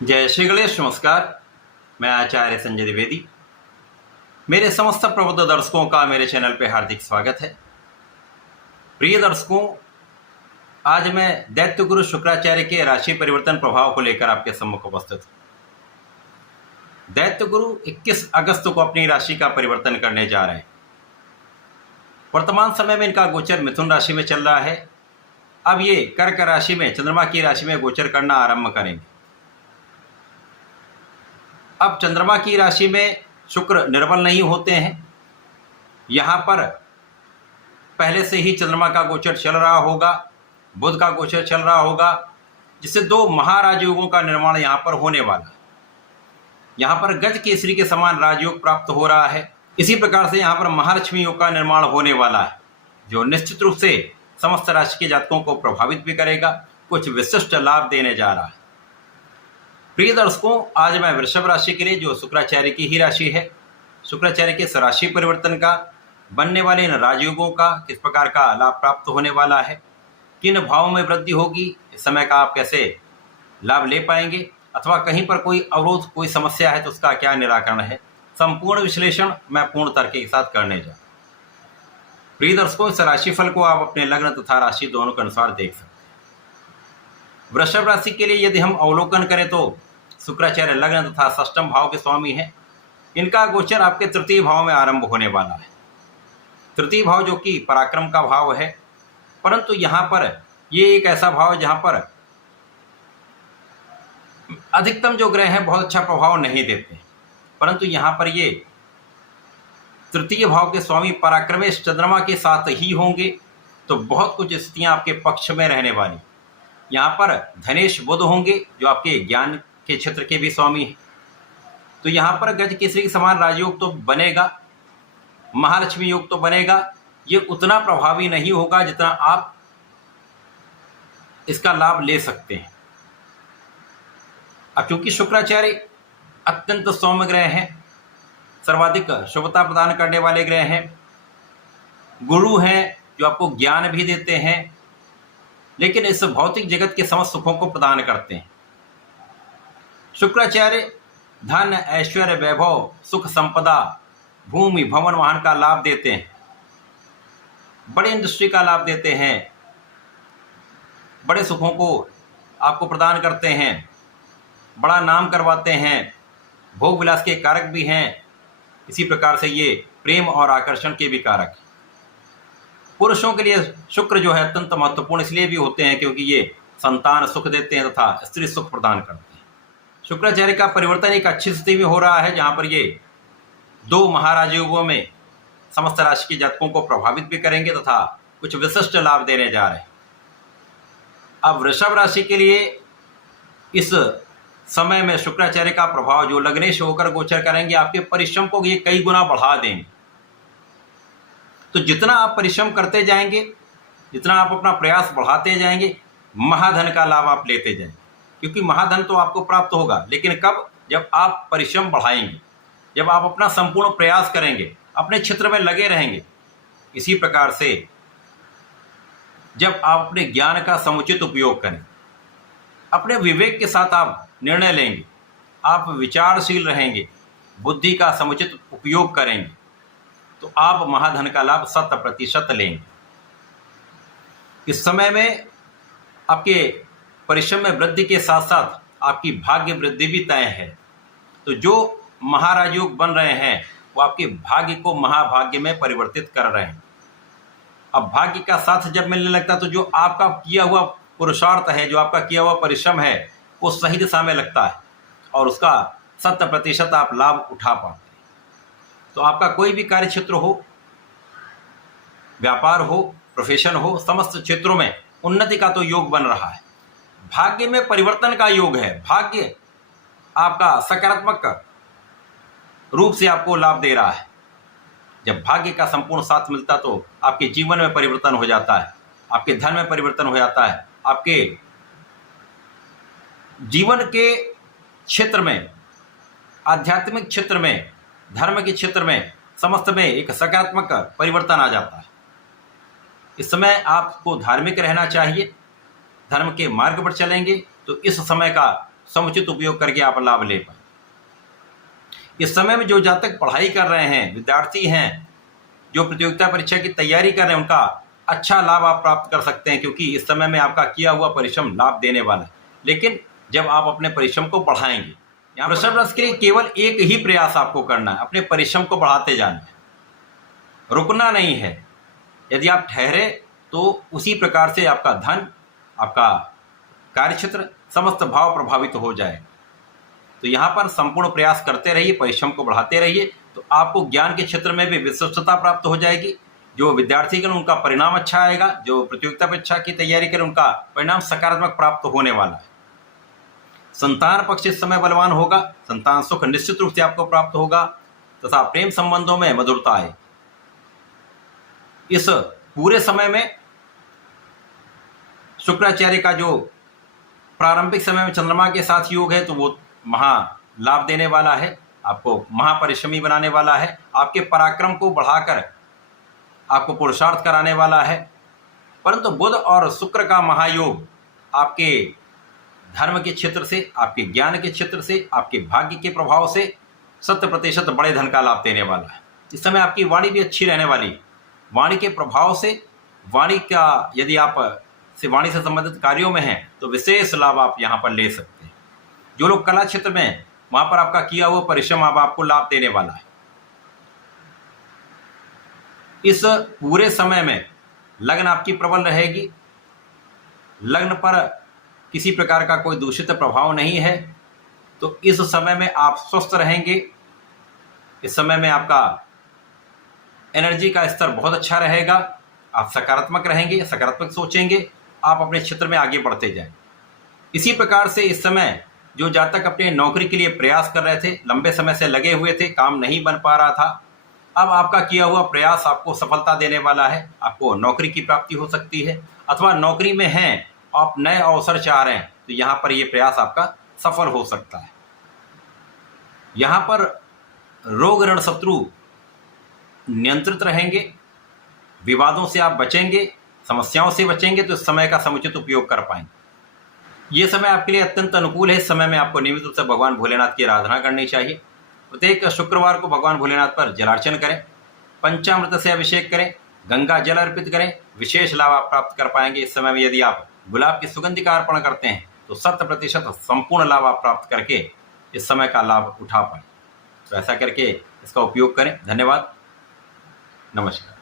जय श्री गणेश। नमस्कार। मैं आचार्य संजय द्विवेदी। मेरे समस्त प्रबुद्ध दर्शकों का मेरे चैनल पे हार्दिक स्वागत है। प्रिय दर्शकों, आज मैं दैत्य गुरु शुक्राचार्य के राशि परिवर्तन प्रभाव को लेकर आपके सम्मुख उपस्थित हूं। दैत्य गुरु 21 अगस्त को अपनी राशि का परिवर्तन करने जा रहे हैं। वर्तमान समय में इनका गोचर मिथुन राशि में चल रहा है। अब ये कर्क राशि में, चंद्रमा की राशि में गोचर करना आरंभ करेंगे। अब चंद्रमा की राशि में शुक्र निर्बल नहीं होते हैं। यहाँ पर पहले से ही चंद्रमा का गोचर चल रहा होगा, बुध का गोचर चल रहा होगा, जिससे दो महाराजयोगों का निर्माण यहाँ पर होने वाला है। यहाँ पर गज केसरी के समान राजयोग प्राप्त हो रहा है। इसी प्रकार से यहाँ पर महालक्ष्मी योग का निर्माण होने वाला है, जो निश्चित रूप से समस्त राशि के जातकों को प्रभावित भी करेगा, कुछ विशिष्ट लाभ देने जा रहा है। प्रिय दर्शकों, आज मैं वृषभ राशि के लिए, जो शुक्राचार्य की ही राशि है, शुक्राचार्य के इस राशि परिवर्तन का, बनने वाले इन राजयोगों का किस प्रकार का लाभ प्राप्त होने वाला है, किन भावों में वृद्धि होगी, इस समय का आप कैसे लाभ ले पाएंगे, अथवा कहीं पर कोई अवरोध, कोई समस्या है तो उसका क्या निराकरण है, संपूर्ण विश्लेषण मैं पूर्ण तर्क के साथ करने जा। प्रिय दर्शकों, इस राशिफल को आप अपने लग्न तथा राशि दोनों के अनुसार देख सकते हैं। वृषभ राशि के लिए यदि हम अवलोकन करें तो शुक्राचार्य लग्न तथा षष्ठम भाव के स्वामी हैं। इनका गोचर आपके तृतीय भाव में आरंभ होने वाला है। तृतीय भाव जो कि पराक्रम का भाव है, परंतु यहाँ पर ये एक ऐसा भाव है जहाँ पर अधिकतम जो ग्रह हैं बहुत अच्छा प्रभाव नहीं देते, परंतु यहाँ पर ये तृतीय भाव के स्वामी पराक्रमेश चंद्रमा के साथ ही होंगे, तो बहुत कुछ स्थितियाँ आपके पक्ष में रहने वाली। यहाँ पर धनेश बुध होंगे, जो आपके ज्ञान के क्षेत्र के भी स्वामी हैं। तो यहाँ पर गज केसरी के समान राजयोग तो बनेगा, महालक्ष्मी योग तो बनेगा। ये उतना प्रभावी नहीं होगा जितना आप इसका लाभ ले सकते हैं। अब क्योंकि शुक्राचार्य अत्यंत सौम्य ग्रह हैं, सर्वाधिक शुभता प्रदान करने वाले ग्रह हैं, गुरु हैं जो आपको ज्ञान भी देते हैं, लेकिन इस भौतिक जगत के समस्त सुखों को प्रदान करते हैं। शुक्राचार्य धन, ऐश्वर्य, वैभव, सुख, संपदा, भूमि, भवन, वाहन का लाभ देते हैं, बड़े इंडस्ट्री का लाभ देते हैं, बड़े सुखों को आपको प्रदान करते हैं, बड़ा नाम करवाते हैं, भोग विलास के कारक भी हैं। इसी प्रकार से ये प्रेम और आकर्षण के भी कारक हैं। पुरुषों के लिए शुक्र जो है अत्यंत महत्वपूर्ण इसलिए भी होते हैं क्योंकि ये संतान सुख देते हैं तथा स्त्री सुख प्रदान करते हैं। शुक्राचार्य का परिवर्तन एक अच्छी स्थिति में हो रहा है, जहाँ पर ये दो महाराजयोगों में समस्त राशि के जातकों को प्रभावित भी करेंगे तथा कुछ विशिष्ट लाभ देने जा रहे हैं। अब वृषभ राशि के लिए इस समय में शुक्राचार्य का प्रभाव जो लग्नेश होकर गोचर करेंगे, आपके परिश्रम को ये कई गुना बढ़ा देंगे। तो जितना आप परिश्रम करते जाएंगे, जितना आप अपना प्रयास बढ़ाते जाएंगे, महाधन का लाभ आप लेते जाएंगे। क्योंकि महाधन तो आपको प्राप्त होगा, लेकिन कब? जब आप परिश्रम बढ़ाएंगे, जब आप अपना संपूर्ण प्रयास करेंगे, अपने क्षेत्र में लगे रहेंगे। इसी प्रकार से जब आप अपने ज्ञान का समुचित उपयोग करें, अपने विवेक के साथ आप निर्णय लेंगे, आप विचारशील रहेंगे, बुद्धि का समुचित उपयोग करेंगे, तो आप महाधन का लाभ 100% लेंगे। इस समय में आपके परिश्रम में वृद्धि के साथ साथ आपकी भाग्य वृद्धि भी तय है। तो जो महाराजयोग बन रहे हैं वो आपके भाग्य को महाभाग्य में परिवर्तित कर रहे हैं। अब भाग्य का साथ जब मिलने लगता है तो जो आपका किया हुआ पुरुषार्थ है, जो आपका किया हुआ परिश्रम है, वो सही दिशा में लगता है और उसका 100% आप लाभ उठा पाते हैं। तो आपका कोई भी कार्य क्षेत्र हो, व्यापार हो, प्रोफेशन हो, समस्त क्षेत्रों में उन्नति का तो योग बन रहा है। भाग्य में परिवर्तन का योग है। भाग्य आपका सकारात्मक रूप से आपको लाभ दे रहा है। जब भाग्य का संपूर्ण साथ मिलता तो आपके जीवन में परिवर्तन हो जाता है, आपके धन में परिवर्तन हो जाता है, आपके जीवन के क्षेत्र में, आध्यात्मिक क्षेत्र में, धर्म के क्षेत्र में, समस्त में एक सकारात्मक परिवर्तन आ जाता है। इस समय आपको धार्मिक रहना चाहिए, धर्म के मार्ग पर चलेंगे तो इस समय का समुचित उपयोग करके आप लाभ ले पाए। इस समय में जो जातक पढ़ाई कर रहे हैं, विद्यार्थी हैं, जो प्रतियोगिता परीक्षा की तैयारी कर रहे हैं, उनका अच्छा लाभ आप प्राप्त कर सकते हैं, क्योंकि इस समय में आपका किया हुआ परिश्रम लाभ देने वाला है। लेकिन जब आप अपने परिश्रम को बढ़ाएंगे, यहाँ वृषभ राशि के लिए केवल एक ही प्रयास आपको करना है, अपने परिश्रम को बढ़ाते जाना है, रुकना नहीं है। यदि आप ठहरे तो उसी प्रकार से आपका धन, आपका कार्यक्षेत्र, समस्त भाव प्रभावित हो जाए। तो यहाँ पर संपूर्ण प्रयास करते रहिए, परिश्रम को बढ़ाते रहिए, तो आपको ज्ञान के क्षेत्र में भी विश्वस्तता प्राप्त हो जाएगी। जो विद्यार्थी करें उनका परिणाम अच्छा आएगा, जो प्रतियोगिता परीक्षा की तैयारी करें उनका परिणाम सकारात्मक प्राप्त होने वाला है। संतान पक्ष इस समय बलवान होगा, संतान सुख निश्चित रूप से आपको प्राप्त होगा तथा प्रेम संबंधों में मधुरता आए। इस पूरे समय में शुक्राचार्य का जो प्रारंभिक समय में चंद्रमा के साथ योग है, तो वो महा लाभ देने वाला है, आपको महापरिश्रमी बनाने वाला है, आपके पराक्रम को बढ़ाकर आपको पुरुषार्थ कराने वाला है। परंतु बुध और शुक्र का महायोग आपके धर्म के क्षेत्र से, आपके ज्ञान के क्षेत्र से, आपके भाग्य के प्रभाव से 100% बड़े धन का लाभ देने वाला है। इस समय आपकी वाणी भी अच्छी रहने वाली, वाणी के प्रभाव से, वाणी का यदि आप वाणी से संबंधित कार्यों में हैं तो विशेष लाभ आप यहाँ पर ले सकते हैं। जो लोग कला क्षेत्र में हैं, वहाँ पर आपका किया हुआ परिश्रम अब आपको लाभ देने वाला है। इस पूरे समय में लग्न आपकी प्रबल रहेगी, लग्न पर किसी प्रकार का कोई दूषित प्रभाव नहीं है, तो इस समय में आप स्वस्थ रहेंगे। इस समय में आपका एनर्जी का स्तर बहुत अच्छा रहेगा, आप सकारात्मक रहेंगे, सकारात्मक सोचेंगे, आप अपने क्षेत्र में आगे बढ़ते जाएं। इसी प्रकार से इस समय जो जातक अपने नौकरी के लिए प्रयास कर रहे थे, लंबे समय से लगे हुए थे, काम नहीं बन पा रहा था, अब आपका किया हुआ प्रयास आपको सफलता देने वाला है। आपको नौकरी की प्राप्ति हो सकती है, अथवा नौकरी में हैं, आप नए अवसर चाह रहे हैं, तो यहाँ पर ये प्रयास आपका सफल हो सकता है। यहाँ पर रोग ऋण शत्रु नियंत्रित रहेंगे, विवादों से आप बचेंगे, समस्याओं से बचेंगे, तो इस समय का समुचित उपयोग कर पाएंगे। ये समय आपके लिए अत्यंत अनुकूल है। इस समय में आपको नियमित रूप से भगवान भोलेनाथ की आराधना करनी चाहिए। प्रत्येक शुक्रवार को भगवान भोलेनाथ पर जलार्चन करें, पंचामृत से अभिषेक करें, गंगा जल अर्पित करें, विशेष लाभ आप प्राप्त कर पाएंगे। इस समय में यदि आप गुलाब की सुगंधि का अर्पण करते हैं तो 100% संपूर्ण लाभ आप प्राप्त करके इस समय का लाभ उठा पाएं। तो ऐसा करके इसका उपयोग करें। धन्यवाद, नमस्कार।